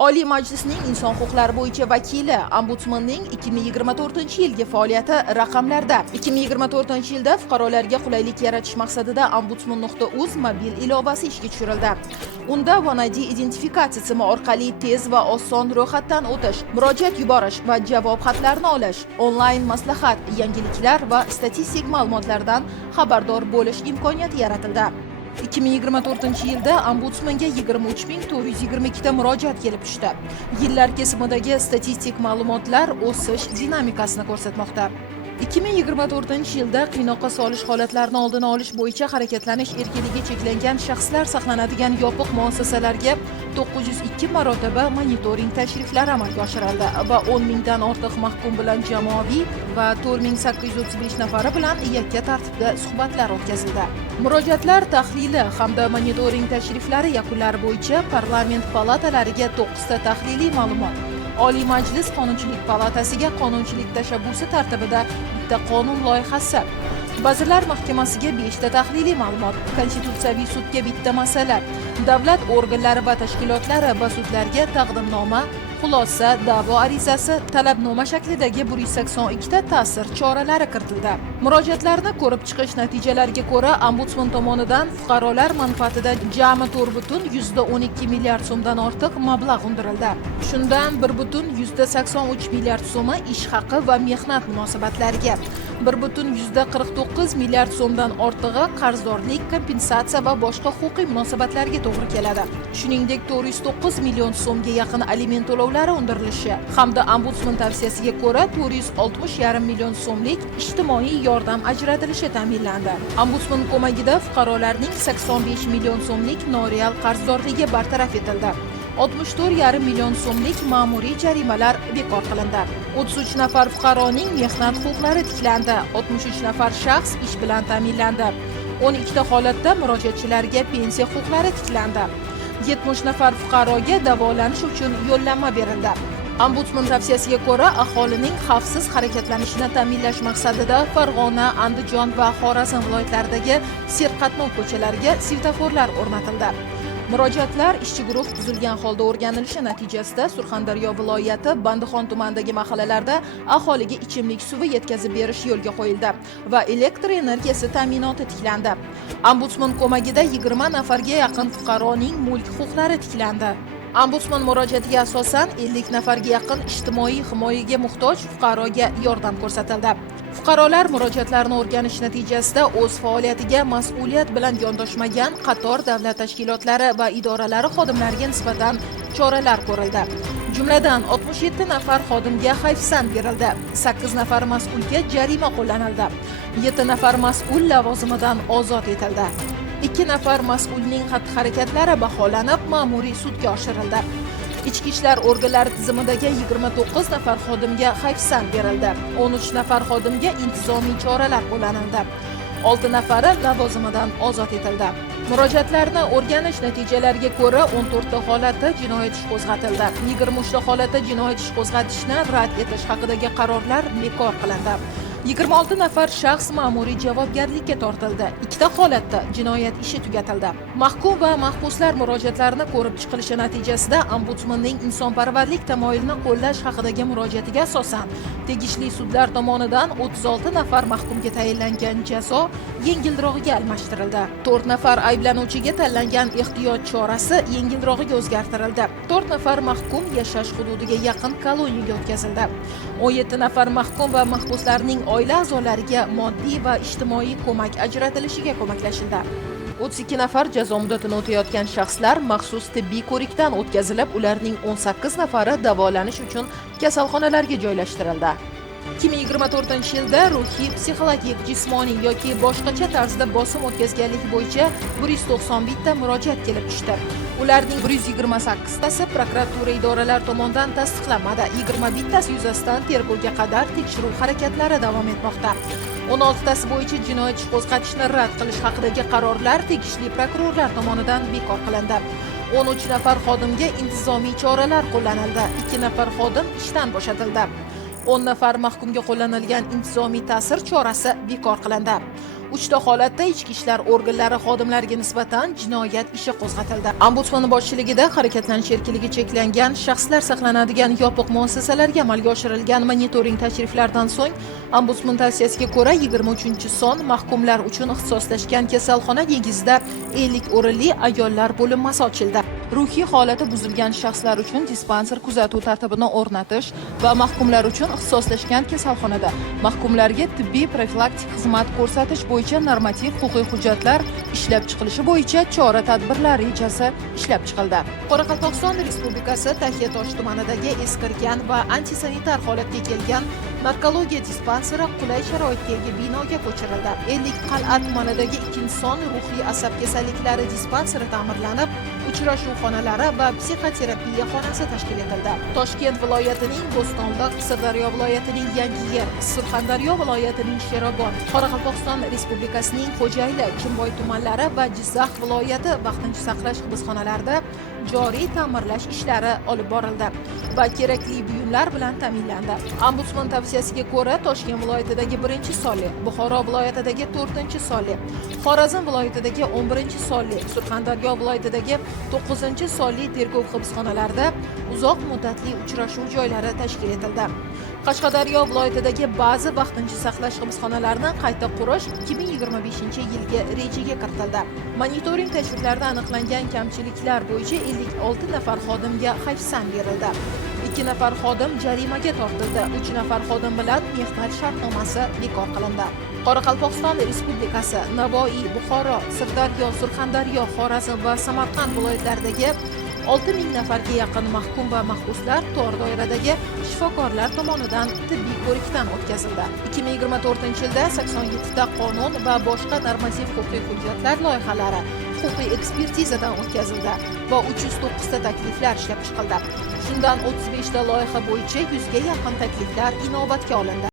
Oliy Majlisning Inson huquqlari bo'yicha vakili Ombudsmanning 2024-yilgi faoliyati raqamlarda. 2024-yilda fuqarolarga qulaylik yaratish maqsadida ombudsman.uz mobil ilovasi ishga tushirildi. Unda One ID identifikatsiya tizimi orqali tez va oson ro'yxatdan o'tish, murojaat yuborish va javob xatlarini olish, onlayn maslahat, yangiliklar va statistik ma'lumotlardan xabardor bo'lish imkoniyati yaratildi. 2024-yilda ombudsmanga 23.422 ta murojaat kelib tushdi. Yillar kesimidagi statistik ma'lumotlar o'sish dinamikasini ko'rsatmoqda. 2024-yilda qiynoqqa solish holatlarini oldini olish bo'yicha harakatlanish erkinligi cheklangan shaxslar saqlanadigan yopiq muassasalarga 902 marotaba monitoring tashriflari amalga oshirildi va 10 mingdan ortiq mahkum bilan jamoaviy va 4835 nafari bilan yakka tartibda suhbatlar o'tkazildi. Murojaatlar tahlili hamda monitoring tashriflari yakunlari bo'yicha parlament palatalariga 9 ta tahliliy ma'lumot, Oliy Majlis Qonunchilik palatasiga qonunchilik tashabbusi tartibida bitta qonun loyihasi, Vazirlar Mahkamasiga 5 ta tahliliy ma'lumot, Konstitutsiyaviy sudga bitta masala, davlat organlari va tashkilotlari va sudlarga taqdimnoma, xulosa, da'vo arizasi, talabnoma shaklidagi 182 ta ta'sir choralari kiritildi. Murojaatlarni ko'rib chiqish natijalariga ko'ra, ombudsman tomonidan fuqarolar manfaatida jami 4,12 milliard so'mdan ortiq mablag' undirildi. Shundan 1,83 milliard so'mi ish haqi va mehnat munosabatlariga, 1,49 milliard so'mdan ortig'i qarzdorlik, kompensatsiya va boshqa huquqiy munosabatlarga to'g'ri keladi. Shuningdek, 409 million so'mga yaqin aliment to'lovlari undirilishi hamda ombudsman tavsiyasiga ko'ra 460,5 million so'mlik ijtimoiy yordam ajratilishi ta'minlandi. Ombudsman ko'magida fuqarolarning 85 million so'mlik noreal qarzdorligi bartaraf etildi. 64,5 million so'mlik ma'muriy jarimalar bekor qilindi. 33 nafar fuqaroning mehnat huquqlari tiklandi. 63 nafar shaxs ish bilan ta'minlandi. 12 ta holatda murojaatchilarga pensiya huquqlari tiklandi. 70 nafar fuqaroga davolanish uchun yo'llanma berildi. Ombudsman tavsiyasiga ko'ra, aholining xavfsiz harakatlanishini ta'minlash maqsadida Farg'ona, Andijon va Xorazm viloyatlaridagi serqatnov ko'chalarga svetoforlar o'rnatildi. Murojaatlar ishchi guruh tuzilgan holda o'rganilishi natijasida Surxondaryo viloyati Bandixon tumanidagi mahallalarda aholiga ichimlik suvi yetkazib berish yo'lga qo'yildi va elektr energiyasi ta'minoti tiklandi. Ombudsman ko'magida 20 nafarga yaqin fuqaroning mulk huquqlari tiklandi. Ombudsman murojaatiga asosan 50 nafarga yaqin ijtimoiy himoyaga muhtoj fuqaroga yordam ko'rsatildi. Fuqarolar murojaatlarini o'rganish natijasida o'z faoliyatiga mas'uliyat bilan yondoshmagan qator davlat tashkilotlari va idoralari xodimlariga nisbatan choralar ko'rildi. Jumladan 67 nafar xodimga hayfsan berildi, 8 nafar mas'ulga jarima qo'llanildi, 7 nafar mas'ul lavozimidan ozod etildi. 2 nafar mas'ulning xatti-harakatlari baholanib, ma'muriy sudga oshirildi. Ichki ishlar organlari tizimidagi 29 nafar xodimga hayfsan berildi. 13 nafar xodimga intizomiy choralar qo'llanildi. 6 nafari lavozimidan ozod etildi. Murojaatlarni o'rganish natijalariga ko'ra 14 ta holatda jinoyat ishi qo'zg'atildi. 23 ta holatda jinoyat ishi qo'zg'atishni rad etish haqidagi qarorlar bekor qilindi. 26 nafar shaxs ma'muriy javobgarlikka tortildi. 2 ta holatda jinoyat ishi tugatildi. Mahkum va mahbuslar murojaatlarini ko'rib chiqilishi natijasida ombudsmanning insonparvarlik tamoyilini qo'llash haqidagi murojaatiga asosan tegishli sudlar tomonidan 36 nafar mahkumga tayinlangan jazo yengilrog'iga almashtirildi. 4 nafar ayblanuvchiga tanlangan ehtiyot chorasi yengilrog'iga o'zgartirildi. 4 nafar mahkum yashash hududiga yaqin koloniyaga o'tkazildi. 17 nafar mahkum va mahbuslarning oila a'zolariga moddiy va ijtimoiy ko'mak ajratilishiga ko'maklashildi. 32 nafar jazo muddatini o'tayotgan shaxslar maxsus tibbiy ko'rikdan o'tkazilib, ularning 18 nafari davolanish uchun kasalxonalarga joylashtirildi. 2024-yilda ruhiy, psixologik, jismoniy yoki boshqacha tarzda bosim o'tkazganlik bo'yicha 191 ta murojaat kelib tushdi. Ularning 128 tasi prokuratura idoralari tomonidan tasdiqlanmadi. 21 tasi yuzasidan tergovga qadar tekshiruv harakatlari davom etmoqda. 16 tasi bo'yicha jinoyat ishi qo'zg'atishni rad qilish haqidagi qarorlar tegishli prokurorlar tomonidan bekor qilindi. 13 nafar xodimga intizomiy choralar qo'llanildi. 2 nafar xodim ishdan bo'shatildi. 10 nafar mahkumga qo'llanilgan intizomiy ta'sir chorasi bekor qilindi. Uchta holatda ichki ishlar organlari xodimlariga nisbatan jinoyat ishi qo'zg'atildi. Ombudsman boshchiligida harakatlanish erkinligi cheklangan shaxslar saqlanadigan yopiq muassasalarga amalga oshirilgan monitoring tashriflaridan so'ng ombudsman tavsiyasiga ko'ra 23-son mahkumlar uchun ixtisoslashgan kasalxona negizida 50 o'rinli ayollar bo'linmasi ochildi. Ruhiy holati buzilgan shaxslar uchun dispanser kuzatuv tartibini o'rnatish va mahkumlar uchun ixtisoslashgan kasalxonada mahkumlarga tibbiy profilaktik xizmat ko'rsatish bo'yicha normativ huquqiy hujjatlar ishlab chiqilishi bo'yicha chora-tadbirlar rejasi ishlab chiqildi. Qoraqalpog'iston Respublikasi Taxiatosh tumanidagi eskirgan va antisanitar holatga kelgan narkologiya dispanseri qulay sharoitdagi binoga ko'chirildi. 50 Qal'a tumanidagi ikkinchi son ruhiy asab kasalliklari dispanseri ta'mirlanib, uchrashuv xonalari va psixoterapiya xonasi tashkil etildi. Toshkent viloyatining Bo'stonliq, Sirdaryo viloyatining Yangiyer, Surxondaryo viloyatining Sherobod, Qoraqalpog'iston Respublikasining Xo'jayli, Chimboy tumanlari va Jizzax viloyati vaqtincha saqlash hibsxonalarida joriy ta'mirlash ishlari olib borildi va kerakli buyumlar bilan ta'minlandi. Ombudsman tavsiyasiga ko'ra Toshkent viloyatidagi 1-sonli, Buxoro viloyatidagi 4-sonli, Xorazm viloyatidagi 11-sonli, Surxondaryo viloyatidagi 9-sonli tergov hibsxonalarida uzoq muddatli uchrashuv joylari tashkil etildi. Qashqadaryo viloyatidagi ba'zi vaqtincha saqlash hibsxonalarini qayta qurish 2025-yilga rejaga kiritildi. Monitoring tashriflarida aniqlangan kamchiliklar bo'yicha 56 nafar xodimga hayfsan berildi. 2 nafar xodim jarimaga tortildi. 3 nafar xodim bilan mehnat shartnomasi bekor qilindi. Qoraqalpog'iston Respublikasi Navoiy, Buxoro, Sirdaryo, Surxondaryo, Xorazm va Samarqand viloyatlaridagi 6000 nafarga yaqin mahkum va mahbuslar tor doiradagi shifokorlar tomonidan tibbiy ko'rikdan o'tkazildi. 2024-yilda 87 ta qonun va boshqa normativ huquqiy hujjatlar loyihalari huquqiy ekspertizadan o'tkazildi va 309 ta takliflar ishlab chiqildi. Shundan 35 ta loyiha bo'yicha 100 ga yaqin takliflar inobatga olindi.